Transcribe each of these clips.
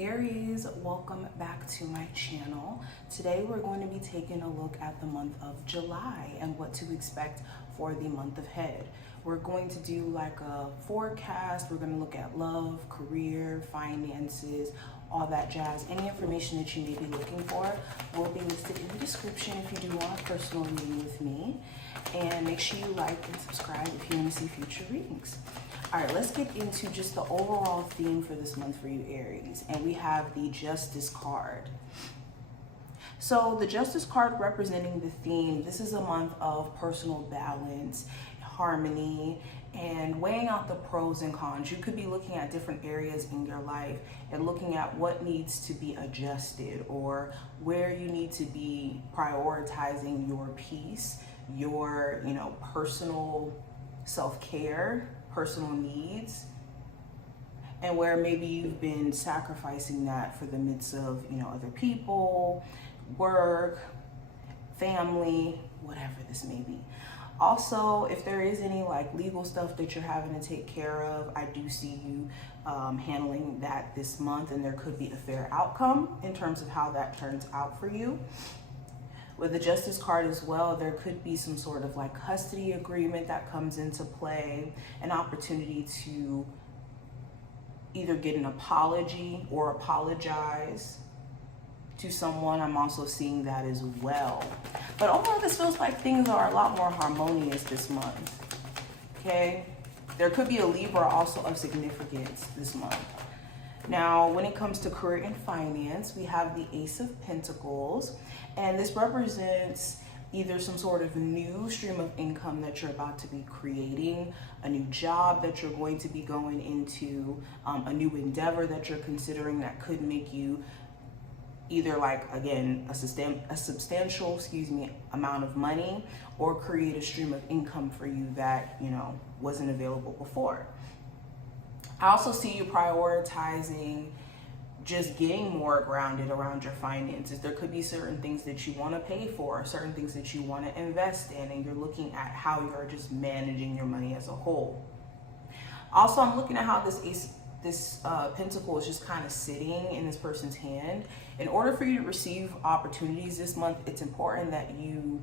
Aries, welcome back to my channel. Today we're going to be taking a look at the month of July and what to expect for the month ahead. We're going to do like a forecast. We're going to look at love, career, finances, all that jazz. Any information that you may be looking for will be listed in the description if you do want a personal reading with me. And make sure you like and subscribe if you want to see future readings. All right, let's get into just the overall theme for this month for you, Aries. And we have the Justice card. So the Justice card representing the theme, this is a month of personal balance, harmony, and weighing out the pros and cons. You could be looking at different areas in your life and looking at what needs to be adjusted or where you need to be prioritizing your peace, your, personal self-care, personal needs, and where maybe you've been sacrificing that for the midst of, other people, work, family, whatever this may be. Also, if there is any legal stuff that you're having to take care of, I do see you handling that this month, and there could be a fair outcome in terms of how that turns out for you. With the Justice card as well, there could be some sort of custody agreement that comes into play, an opportunity to either get an apology or apologize to someone. I'm also seeing that as well. But overall, this feels like things are a lot more harmonious this month, okay? There could be a Libra also of significance this month. Now, when it comes to career and finance, we have the Ace of Pentacles, and this represents either some sort of new stream of income that you're about to be creating, a new job that you're going to be going into, a new endeavor that you're considering that could make you either a substantial amount of money, or create a stream of income for you that wasn't available before. I also see you prioritizing just getting more grounded around your finances. There could be certain things that you want to pay for, certain things that you want to invest in, and you're looking at how you're just managing your money as a whole. Also, I'm looking at how this pentacle is just kind of sitting in this person's hand. In order for you to receive opportunities this month, it's important that you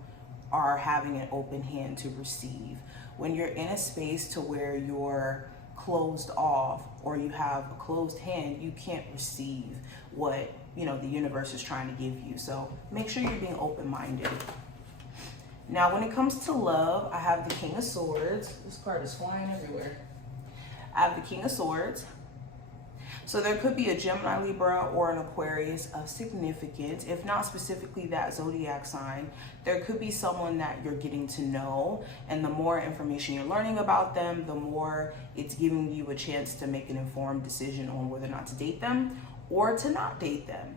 are having an open hand to receive. When you're in a space to where you're closed off or you have a closed hand, you can't receive what the universe is trying to give you. So make sure you're being open-minded. Now, when it comes to love, I have the King of Swords. This card is flying everywhere. I have the King of Swords. So there could be a Gemini, Libra, or an Aquarius of significance. If not specifically that zodiac sign, there could be someone that you're getting to know. And the more information you're learning about them, the more it's giving you a chance to make an informed decision on whether or not to date them or to not date them.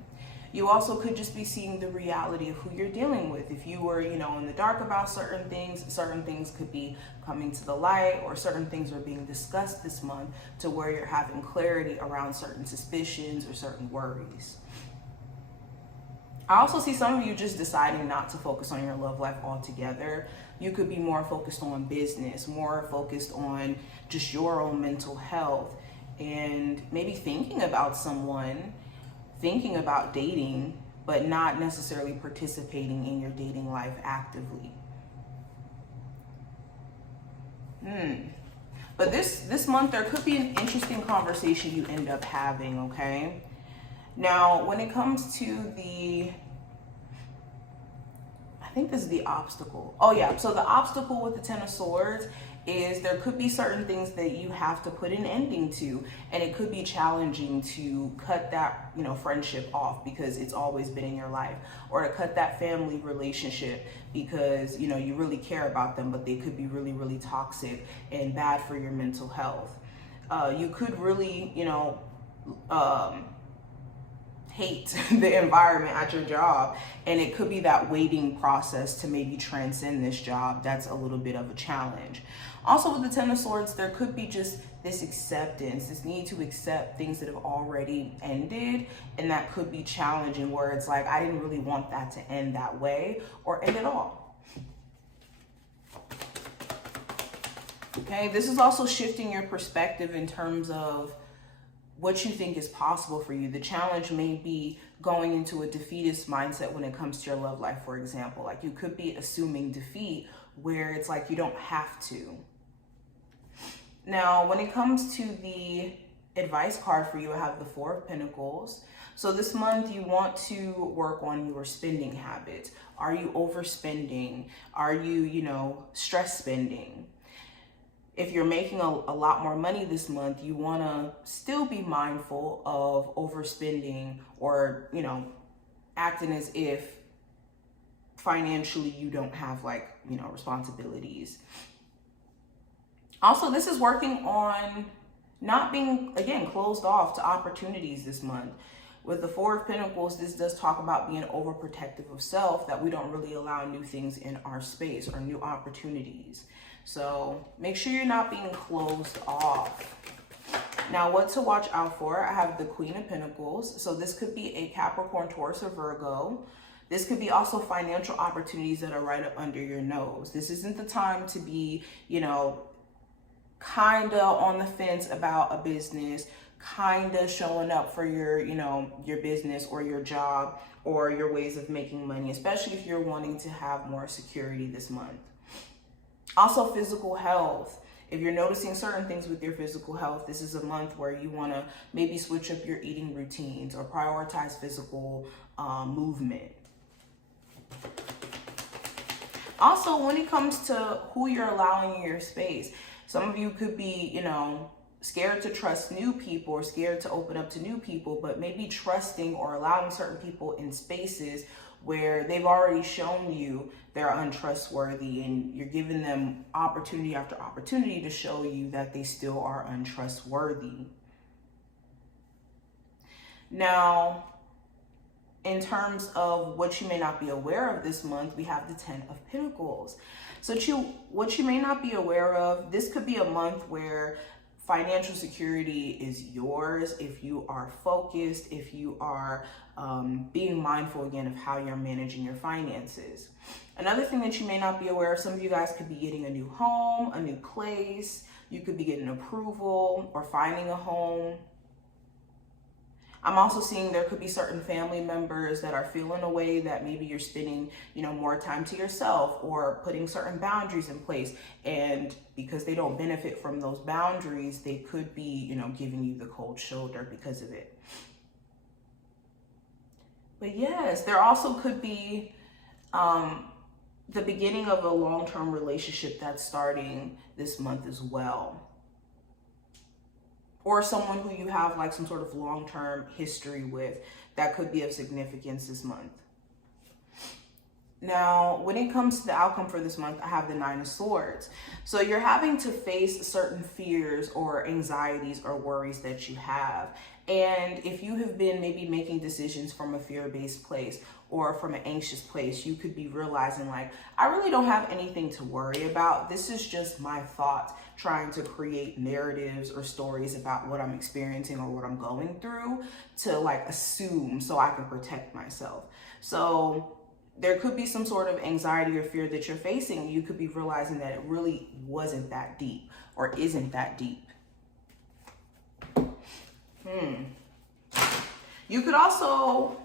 You also could just be seeing the reality of who you're dealing with. If you were, in the dark about certain things could be coming to the light, or certain things are being discussed this month to where you're having clarity around certain suspicions or certain worries. I also see some of you just deciding not to focus on your love life altogether. You could be more focused on business, more focused on just your own mental health, and maybe thinking about someone, thinking about dating, but not necessarily participating in your dating life actively. But this month, there could be an interesting conversation you end up having, okay? Now, when it comes to I think this is the obstacle. Oh yeah, so the obstacle with the Ten of Swords is there could be certain things that you have to put an ending to, and it could be challenging to cut that friendship off because it's always been in your life, or to cut that family relationship because you really care about them, but they could be really, really toxic and bad for your mental health. You could really hate the environment at your job, and it could be that waiting process to maybe transcend this job that's a little bit of a challenge. Also, with the Ten of Swords, there could be just this acceptance, this need to accept things that have already ended, and that could be challenging, where it's like, I didn't really want that to end that way or end at all. Okay, this is also shifting your perspective in terms of what you think is possible for you. The challenge may be going into a defeatist mindset when it comes to your love life, for example. Like you could be assuming defeat where it's like you don't have to. Now, when it comes to the advice card for you, I have the Four of Pentacles. So this month you want to work on your spending habits. Are you overspending? Are you, stress spending? If you're making a lot more money this month, you want to still be mindful of overspending or, acting as if financially you don't have responsibilities. Also, this is working on not being, again, closed off to opportunities this month. With the Four of Pentacles, this does talk about being overprotective of self, that we don't really allow new things in our space or new opportunities. So make sure you're not being closed off. Now, what to watch out for? I have the Queen of Pentacles. So this could be a Capricorn, Taurus, or Virgo. This could be also financial opportunities that are right up under your nose. This isn't the time to be, kind of on the fence about a business, kind of showing up for your business or your job or your ways of making money, especially if you're wanting to have more security this month. Also, physical health. If you're noticing certain things with your physical health, this is a month where you want to maybe switch up your eating routines or prioritize physical movement. Also, when it comes to who you're allowing in your space, some of you could be, scared to trust new people or scared to open up to new people, but maybe trusting or allowing certain people in spaces where they've already shown you they're untrustworthy, and you're giving them opportunity after opportunity to show you that they still are untrustworthy. Now, in terms of what you may not be aware of this month, we have the Ten of Pentacles. So what you may not be aware of, this could be a month where financial security is yours if you are focused, if you are being mindful again of how you're managing your finances. Another thing that you may not be aware of, some of you guys could be getting a new home, a new place. You could be getting approval or finding a home. I'm also seeing there could be certain family members that are feeling a way that maybe you're spending, more time to yourself or putting certain boundaries in place. And because they don't benefit from those boundaries, they could be, giving you the cold shoulder because of it. But yes, there also could be the beginning of a long-term relationship that's starting this month as well. Or someone who you have some sort of long-term history with that could be of significance this month. Now, when it comes to the outcome for this month, I have the Nine of Swords. So you're having to face certain fears or anxieties or worries that you have. And if you have been maybe making decisions from a fear-based place or from an anxious place, you could be realizing I really don't have anything to worry about. This is just my thoughts trying to create narratives or stories about what I'm experiencing or what I'm going through to assume so I can protect myself. So there could be some sort of anxiety or fear that you're facing. You could be realizing that it really wasn't that deep or isn't that deep. You could also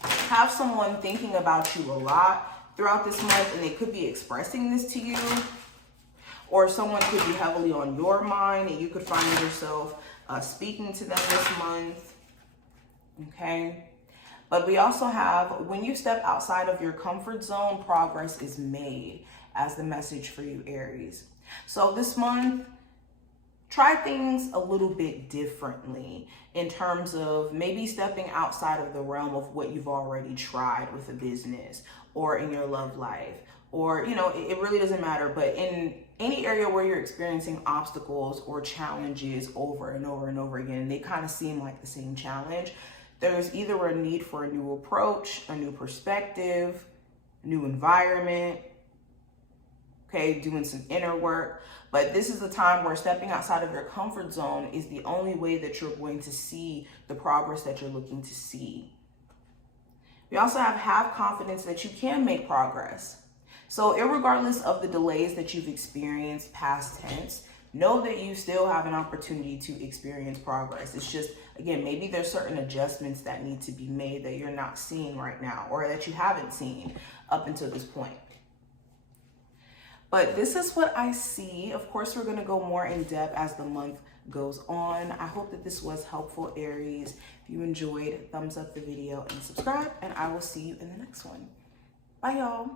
have someone thinking about you a lot throughout this month, and they could be expressing this to you. Or someone could be heavily on your mind, and you could find yourself speaking to them this month. Okay? But we also have, when you step outside of your comfort zone, progress is made, as the message for you, Aries. So this month, try things a little bit differently in terms of maybe stepping outside of the realm of what you've already tried with a business or in your love life. Or, it really doesn't matter, but in any area where you're experiencing obstacles or challenges over and over and over again, they kind of seem like the same challenge. There's either a need for a new approach, a new perspective, new environment, okay, doing some inner work. But this is the time where stepping outside of your comfort zone is the only way that you're going to see the progress that you're looking to see. We also have confidence that you can make progress. So irregardless of the delays that you've experienced, past tense, know that you still have an opportunity to experience progress. It's just Again, maybe there's certain adjustments that need to be made that you're not seeing right now, or that you haven't seen up until this point. But this is what I see. Of course, we're going to go more in depth as the month goes on. I hope that this was helpful, Aries. If you enjoyed, thumbs up the video and subscribe, and I will see you in the next one. Bye, y'all.